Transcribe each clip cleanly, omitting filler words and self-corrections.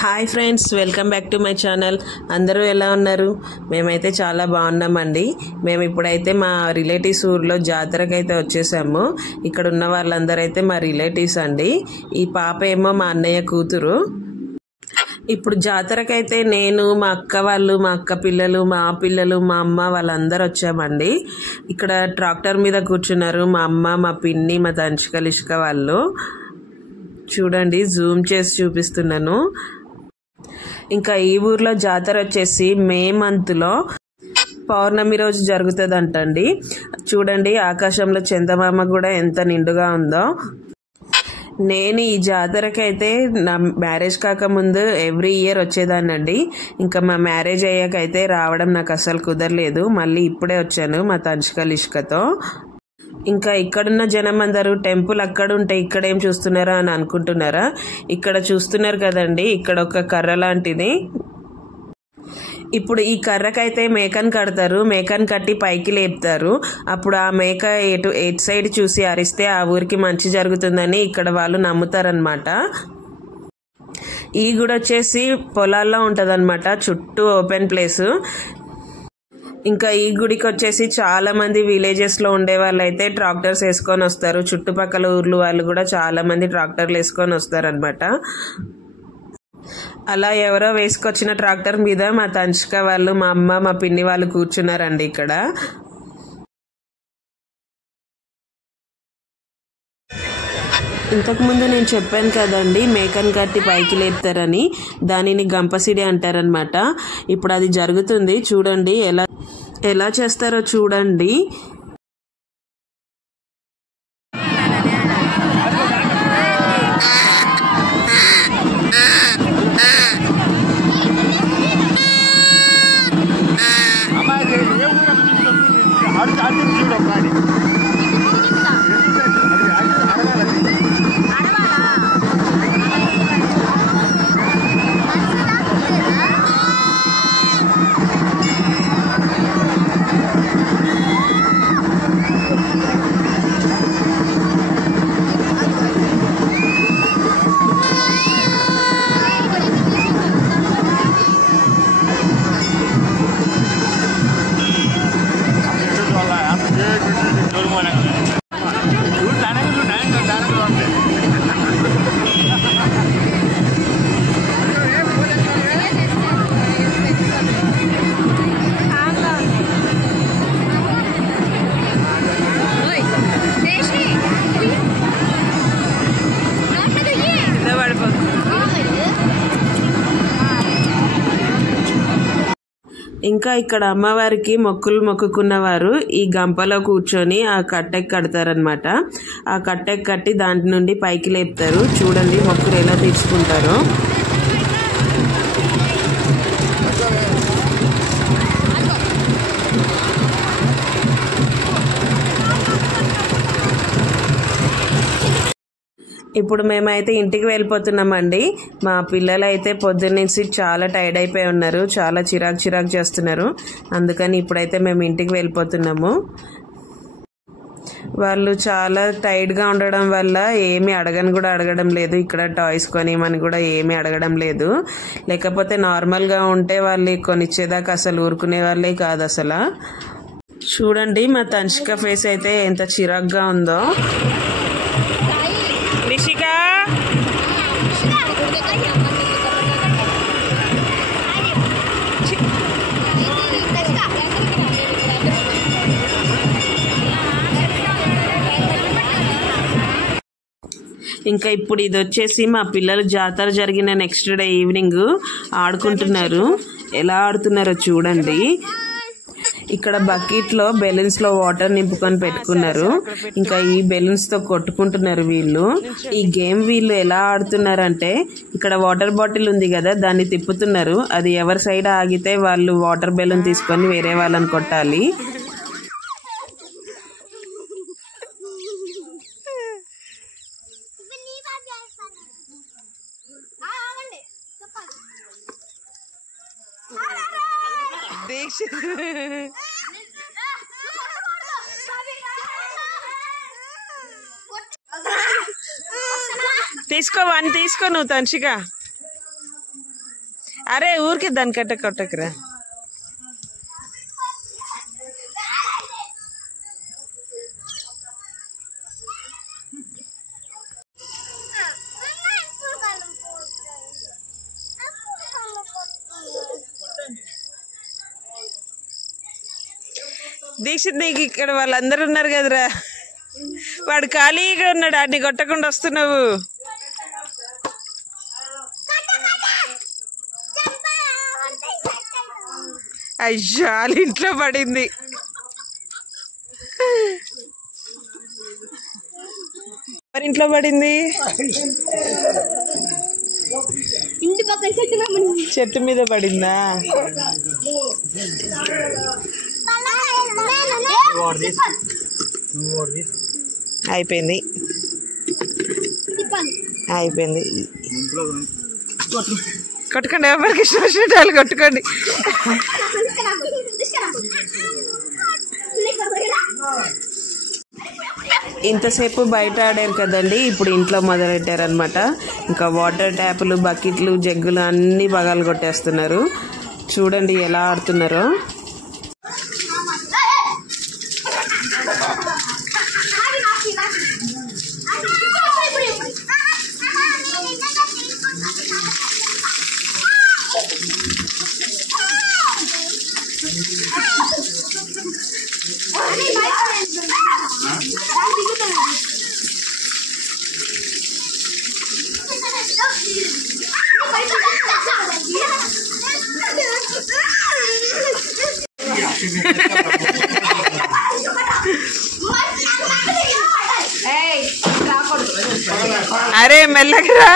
Hi friends, welcome back to my channel. అందరూ ఎలా ఉన్నారు? మేమైతే చాలా బాగున్నామండి. మేము ఇప్పుడైతే మా రిలేటివ్స్ ఊర్లో జాతరకి అయితే వచ్చేసాము. ఇక్కడ ఉన్న వాళ్ళందరూ అయితే మా రిలేటివ్స్ అండి. ఈ పాప ఏమో మా అన్నయ్య కూతురు. ఇప్పుడు జాతరకైతే నేను, మా అక్క వాళ్ళు, మా అక్క పిల్లలు, మా పిల్లలు, మా అమ్మ వాళ్ళందరూ వచ్చామండి. ఇక్కడ ట్రాక్టర్ మీద కూర్చున్నారు మా అమ్మ, మా పిన్ని, మా తంచికలిష్క వాళ్ళు. చూడండి, జూమ్ చేసి చూపిస్తున్నాను. ఇంకా ఈ ఊర్లో జాతర వచ్చేసి మే మంత్లో పౌర్ణమి రోజు జరుగుతుందంటండి. చూడండి, ఆకాశంలో చందమామ కూడా ఎంత నిండుగా ఉందో. నేను ఈ జాతరకైతే నా మ్యారేజ్ కాకముందు ఎవ్రీ ఇయర్ వచ్చేదానండి. ఇంకా మా మ్యారేజ్ అయ్యాకైతే రావడం నాకు అసలు కుదరలేదు. మళ్ళీ ఇప్పుడే వచ్చాను మా తంచికలిష్కతో. ఇంకా ఇక్కడున్న జనం అందరూ టెంపుల్ అక్కడ ఉంటే ఇక్కడ ఏం చూస్తున్నారా అని అనుకుంటున్నారా? ఇక్కడ చూస్తున్నారు కదండి, ఇక్కడ ఒక కర్ర లాంటిది. ఇప్పుడు ఈ కర్రకైతే మేకను కడతారు. మేకను కట్టి పైకి లేపుతారు. అప్పుడు ఆ మేక ఎటు సైడ్ చూసి అరిస్తే ఆ ఊరికి మంచి జరుగుతుందని ఇక్కడ వాళ్ళు నమ్ముతారనమాట. ఈ గుడి వచ్చేసి పొలాల్లో ఉంటదన్నమాట, చుట్టూ ఓపెన్ ప్లేస్. ఇంకా ఈ గుడికి వచ్చేసి చాలా మంది విలేజెస్ లో ఉండే వాళ్ళు అయితే ట్రాక్టర్స్ వేసుకొని వస్తారు. చుట్టుపక్కల ఊర్లు వాళ్ళు కూడా చాలా మంది ట్రాక్టర్లు వేసుకొని వస్తారు అనమాట. అలా ఎవరో వేసుకొచ్చిన ట్రాక్టర్ మీద మా తంచిక వాళ్ళు, మా అమ్మ, మా పిన్ని వాళ్ళు కూర్చున్నారండి ఇక్కడ. ఇంతకుముందు నేను చెప్పాను కదండి, మేకను కట్టి పైకి లేపుతారని. దానిని గంపసిడి అంటారనమాట. ఇప్పుడు అది జరుగుతుంది. చూడండి ఎలా చేస్తారో చూడండి. ఇంకా ఇక్కడ అమ్మవారికి మొక్కులు మొక్కుకున్నవారు ఈ గంపలో కూర్చొని ఆ కట్టెకి కడతారనమాట. ఆ కట్టెకి కట్టి దాంట్ నుండి పైకి లేపుతారు. చూడండి మొక్కులు ఎలా తీర్చుకుంటారో. ఇప్పుడు మేమైతే ఇంటికి వెళ్ళిపోతున్నామండి. మా పిల్లలు అయితే పొద్దున్నుంచి చాలా టైర్డ్ అయిపోయి ఉన్నారు, చాలా చిరాకు చేస్తున్నారు. అందుకని ఇప్పుడైతే మేము ఇంటికి వెళ్ళిపోతున్నాము. వాళ్ళు చాలా టైర్డ్గా ఉండడం వల్ల ఏమీ అడగడం లేదు. ఇక్కడ టాయ్స్ కొనిమని కూడా ఏమీ అడగడం లేదు. లేకపోతే నార్మల్గా ఉంటే వాళ్ళు కొనిచ్చేదాకా అసలు ఊరుకునే వాళ్ళే కాదు అసలు. చూడండి, మా తంచిక ఫేస్ అయితే ఎంత చిరాకుగా ఉందో. ఇంకా ఇప్పుడు ఇది వచ్చేసి మా పిల్లలు జాతర జరిగిన నెక్స్ట్ డే ఈవినింగ్ ఆడుకుంటున్నారు. ఎలా ఆడుతున్నారో చూడండి. ఇక్కడ బకెట్ లో బెలూన్స్ లో వాటర్ నింపుకొని పెట్టుకున్నారు. ఇంకా ఈ బెలూన్స్ తో కొట్టుకుంటున్నారు వీళ్ళు. ఈ గేమ్ వీళ్ళు ఎలా ఆడుతున్నారంటే, ఇక్కడ వాటర్ బాటిల్ ఉంది కదా, దాన్ని తిప్పుతున్నారు. అది ఎవరి సైడ్ ఆగితే వాళ్ళు వాటర్ బెలూన్ తీసుకొని వేరే వాళ్ళని కొట్టాలి. తీసుకో, వన్ తీసుకో నువ్వు తంచిగా. అరే ఊరికే దాని కొట్టకురా. దీక్షిత్ నీకు ఇక్కడ వాళ్ళందరూ ఉన్నారు కదరా, వాడు ఖాళీగా ఉన్నాడు, అన్ని కొట్టకుండా వస్తున్నావు. అయ్యో వాళ్ళ ఇంట్లో పడింది. మరి ఇంట్లో పడింది, చెట్టు మీద పడిందా? అయిపోయింది అయిపోయింది. కొట్టుకోండి, ఎవరికి ఇష్టం వచ్చినట్టు వాళ్ళు కొట్టుకోండి. ఇంతసేపు బయట ఆడారు కదండి, ఇప్పుడు ఇంట్లో మొదలెట్టారనమాట. ఇంకా వాటర్ ట్యాపులు, బకెట్లు, జగ్గులు అన్నీ పగలు కొట్టేస్తున్నారు. చూడండి ఎలా ఆడుతున్నారో. అరే మెల్లగరా.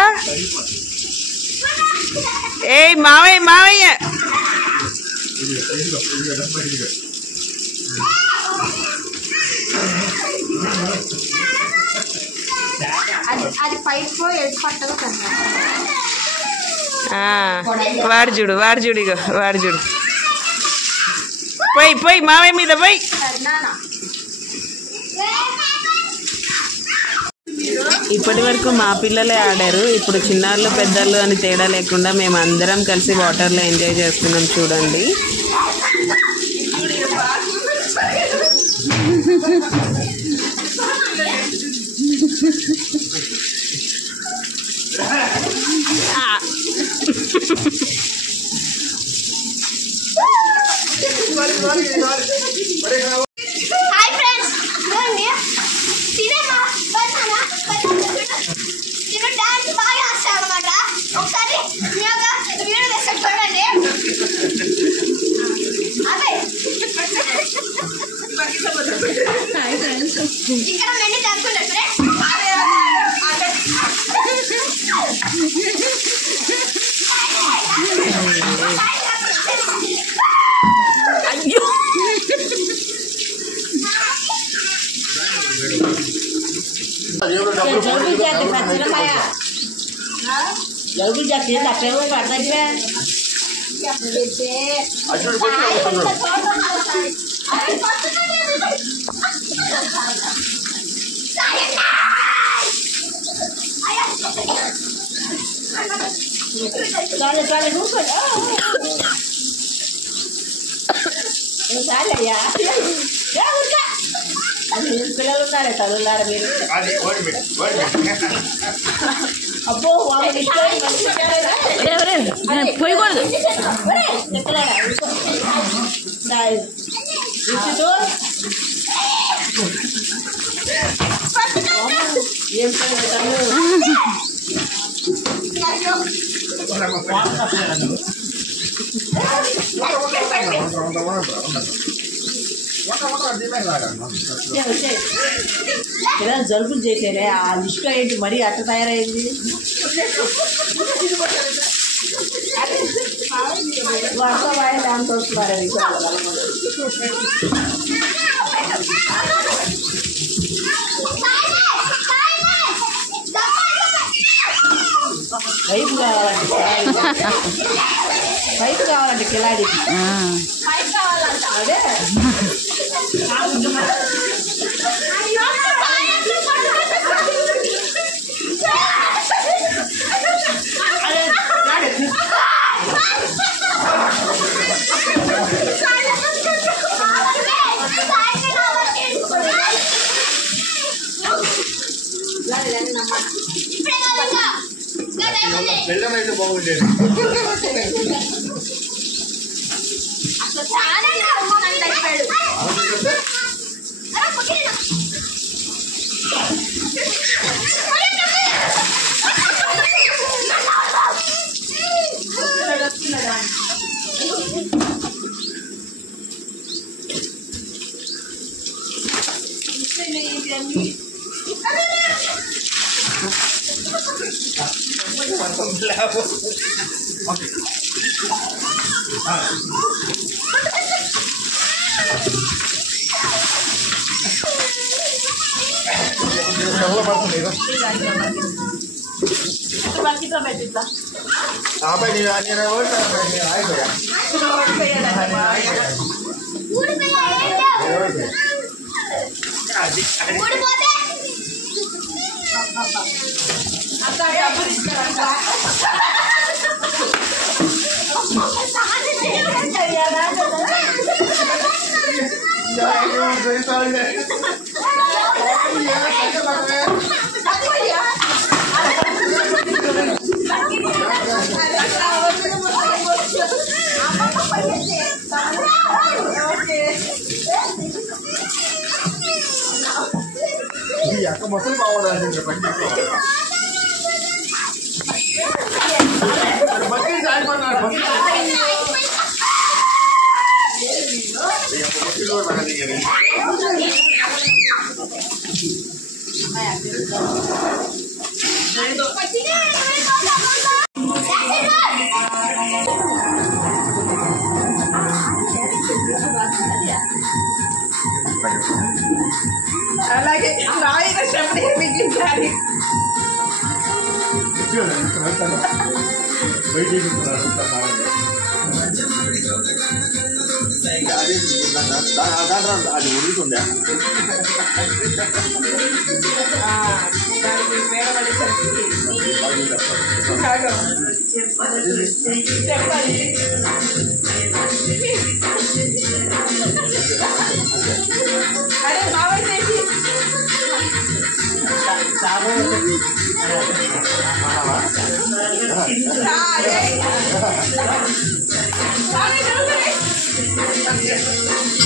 ఏ మావయ్య మావయ్య, వాడు చూడు వాడు చూడు, ఇగో వాడు చూడు. పోయి పోయి మావయ్య మీద పోయి. ఇప్పటి వరకు మా పిల్లలే ఆడారు, ఇప్పుడు చిన్నాళ్ళు పెద్దలు అని తేడా లేకుండా మేము అందరం కలిసి వాటర్లో ఎంజాయ్ చేస్తున్నాం. చూడండి जल्दी जाते हैं ताकि वो पढ़ना भी है चले चले घूम कर वो चले यार क्या उनका अभी पिల్లలు ఉన్నారు తల్లులార మీరు అబ్బో వాళ్ళు పోయకూడదు ఏం జలుబులు చేసేలే ఆ లిస్ట్ ఏంటి మరీ అట్ట తయారైంది. వాస్తవాన్ని దాంతో వస్తున్నారు వైపు కావాలంటే కిలాడికి అదే అయితే బాగుండేది. అక్క మొత్తం బాగుండాలి అలాగే నాయన చెప్పడే మిగిలించాలి అది ఉడుకుతుందా చెప్పాలి అరే మావయ్య చేసి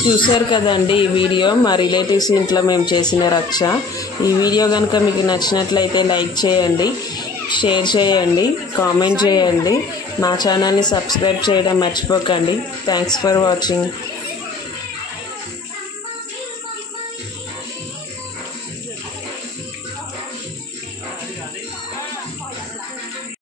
చూశారు కదండి ఈ వీడియో మా రిలేటివ్స్ ఇంట్లో మేము చేసిన రక్ష. ఈ వీడియో కనుక మీకు నచ్చినట్లయితే లైక్ చేయండి, షేర్ చేయండి, కామెంట్ చేయండి. మా ఛానల్ని సబ్స్క్రైబ్ చేయడం మర్చిపోకండి. Thanks for watching.